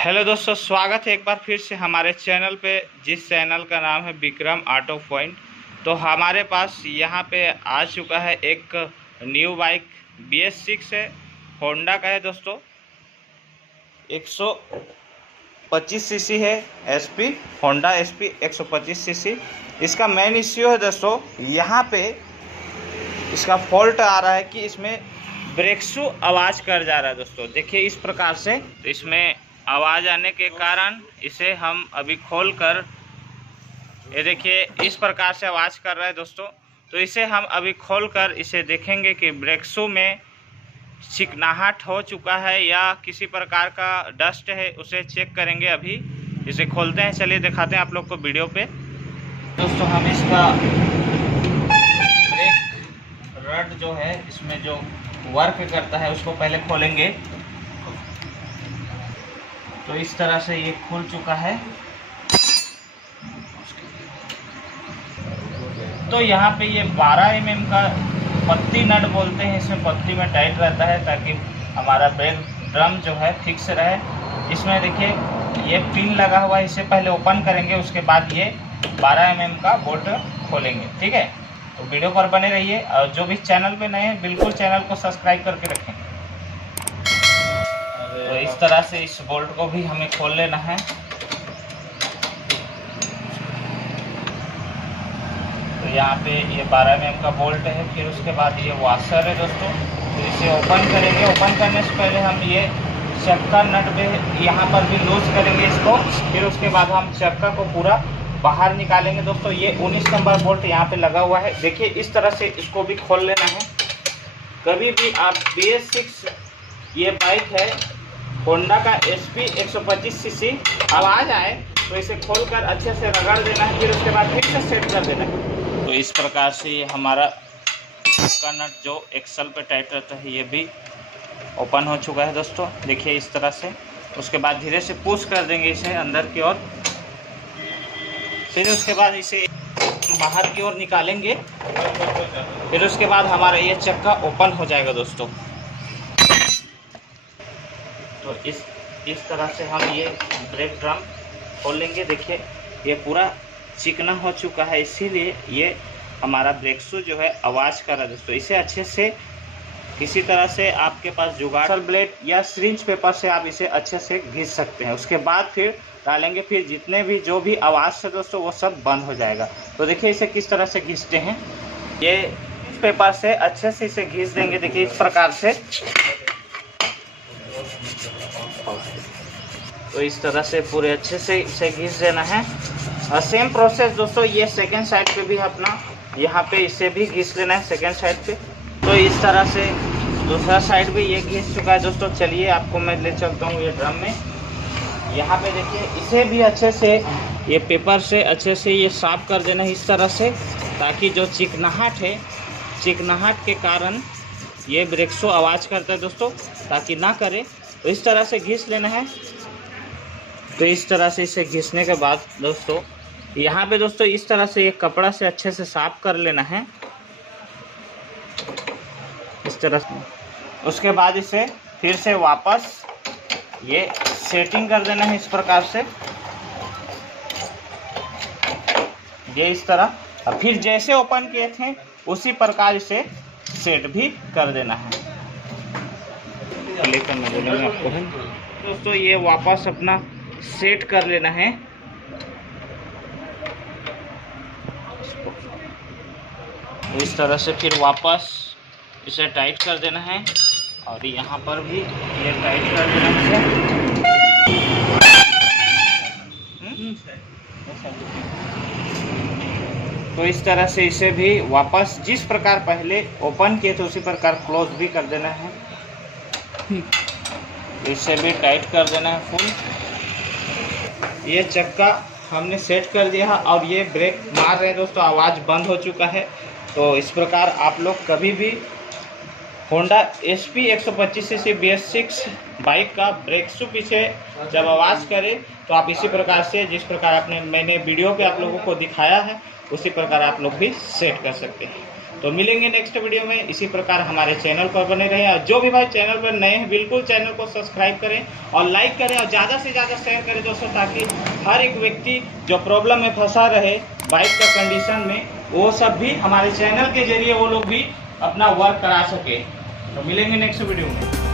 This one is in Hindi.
हेलो दोस्तों, स्वागत है एक बार फिर से हमारे चैनल पे, जिस चैनल का नाम है विक्रम ऑटो पॉइंट। तो हमारे पास यहाँ पे आ चुका है एक न्यू बाइक BS6 है, होंडा का है दोस्तों। 125 सीसी है, SP होंडा SP 125 सीसी। इसका मेन इश्यू है दोस्तों, यहाँ पे इसका फॉल्ट आ रहा है कि इसमें ब्रेक शू आवाज़ कर जा रहा है दोस्तों। देखिए इस प्रकार से, तो इसमें आवाज़ आने के कारण इसे हम अभी खोल कर, ये देखिए इस प्रकार से आवाज़ कर रहा है दोस्तों। तो इसे हम अभी खोल कर इसे देखेंगे कि ब्रेक शू में चिकनाहट हो चुका है या किसी प्रकार का डस्ट है, उसे चेक करेंगे। अभी इसे खोलते हैं, चलिए दिखाते हैं आप लोग को वीडियो पे। दोस्तों हम इसका ब्रेक रड जो है, इसमें जो वर्क करता है उसको पहले खोलेंगे। तो इस तरह से ये खुल चुका है। तो यहाँ पे ये 12 mm का पत्ती नट बोलते हैं, इसमें पत्ती में टाइट रहता है ताकि हमारा ब्रेक ड्रम जो है फिक्स रहे। इसमें देखिए ये पिन लगा हुआ है, इसे पहले ओपन करेंगे, उसके बाद ये 12 mm का बोल्ट खोलेंगे। ठीक है, तो वीडियो पर बने रहिए। और जो भी चैनल पे नए हैं, बिल्कुल चैनल को सब्सक्राइब करके रखें। तो इस तरह से इस बोल्ट को भी हमें खोल लेना है। तो यहाँ पे ये 12 mm का बोल्ट है, फिर उसके बाद ये वाशर है दोस्तों। तो इसे ओपन करेंगे। ओपन करने से पहले हम ये चक्का नट पे यहाँ पर भी लूज करेंगे इसको, फिर उसके बाद हम चक्का को पूरा बाहर निकालेंगे दोस्तों। ये 19 नंबर बोल्ट यहाँ पे लगा हुआ है। देखिए इस तरह से इसको भी खोल लेना है। कभी भी आप BS6, ये बाइक है होंडा का SP 125 सीसी, आवाज़ आए तो इसे खोलकर अच्छे से रगड़ देना है, फिर उसके बाद फिर से सेट कर देना है। तो इस प्रकार से ये हमारा चक्का नट जो एक्सल पे टाइट रहता है, ये भी ओपन हो चुका है दोस्तों। देखिए इस तरह से। उसके बाद धीरे से पुश कर देंगे इसे अंदर की ओर, फिर उसके बाद इसे बाहर की ओर निकालेंगे। फिर उसके बाद हमारा ये चक्का ओपन हो जाएगा दोस्तों। तो इस तरह से हम ये ब्रेक ड्रम खोल लेंगे। देखिए ये पूरा चिकना हो चुका है, इसीलिए ये हमारा ब्रेक शू जो है आवाज़ कर रहा है दोस्तों। इसे अच्छे से किसी तरह से आपके पास जुगाड़ ब्लेड या सिरिंज पेपर से आप इसे अच्छे से घिस सकते हैं। उसके बाद फिर डालेंगे, फिर जितने भी जो भी आवाज़ है दोस्तों वो सब बंद हो जाएगा। तो देखिए इसे किस तरह से घिसते हैं। ये पेपर से अच्छे से इसे घिस देंगे। देखिए इस प्रकार से। तो इस तरह से पूरे अच्छे से इसे घिस देना है। और सेम प्रोसेस दोस्तों ये सेकंड साइड पे भी अपना यहाँ पे इसे भी घिस लेना है, सेकंड साइड पे। तो इस तरह से दूसरा साइड भी ये घिस चुका है दोस्तों। चलिए आपको मैं ले चलता हूँ ये ड्रम में। यहाँ पे देखिए इसे भी अच्छे से ये पेपर से अच्छे से ये साफ कर देना है इस तरह से, ताकि जो चिकनाहट है, चिकनाहट के कारण ये ब्रेक शू आवाज़ करता है दोस्तों, ताकि ना करे। तो इस तरह से घिस लेना है। तो इस तरह से इसे घिसने के बाद दोस्तों यहाँ पे दोस्तों इस तरह से एक कपड़ा से अच्छे से साफ कर लेना है इस तरह से। उसके बाद इसे फिर से वापस ये सेटिंग कर देना है इस प्रकार से, ये इस तरह। और फिर जैसे ओपन किए थे उसी प्रकार इसे सेट भी कर देना है। लेकर मैं बोलूँगा आपको दोस्तों, ये वापस अपना सेट कर लेना है। इस तरह से फिर वापस इसे टाइट कर देना है, और यहाँ पर भी ये टाइट कर देना है। तो इस तरह से इसे भी वापस जिस प्रकार पहले ओपन किए थे उसी प्रकार क्लोज भी कर देना है। इसे भी टाइट कर देना है फुल। ये चक्का हमने सेट कर दिया है और ये ब्रेक मार रहे हैं दोस्तों, आवाज़ बंद हो चुका है। तो इस प्रकार आप लोग कभी भी Honda SP 125 CC BS6 bike का ब्रेक शू पीछे जब आवाज़ करे तो आप इसी प्रकार से, जिस प्रकार मैंने वीडियो पे आप लोगों को दिखाया है, उसी प्रकार आप लोग भी सेट कर सकते हैं। तो मिलेंगे नेक्स्ट वीडियो में। इसी प्रकार हमारे चैनल पर बने रहें, और जो भी भाई चैनल पर नए हैं बिल्कुल चैनल को सब्सक्राइब करें और लाइक करें और ज़्यादा से ज़्यादा शेयर करें दोस्तों, ताकि हर एक व्यक्ति जो प्रॉब्लम में फंसा रहे बाइक का कंडीशन में, वो सब भी हमारे चैनल के जरिए वो लोग भी अपना वर्क करा सके। तो मिलेंगे नेक्स्ट वीडियो में।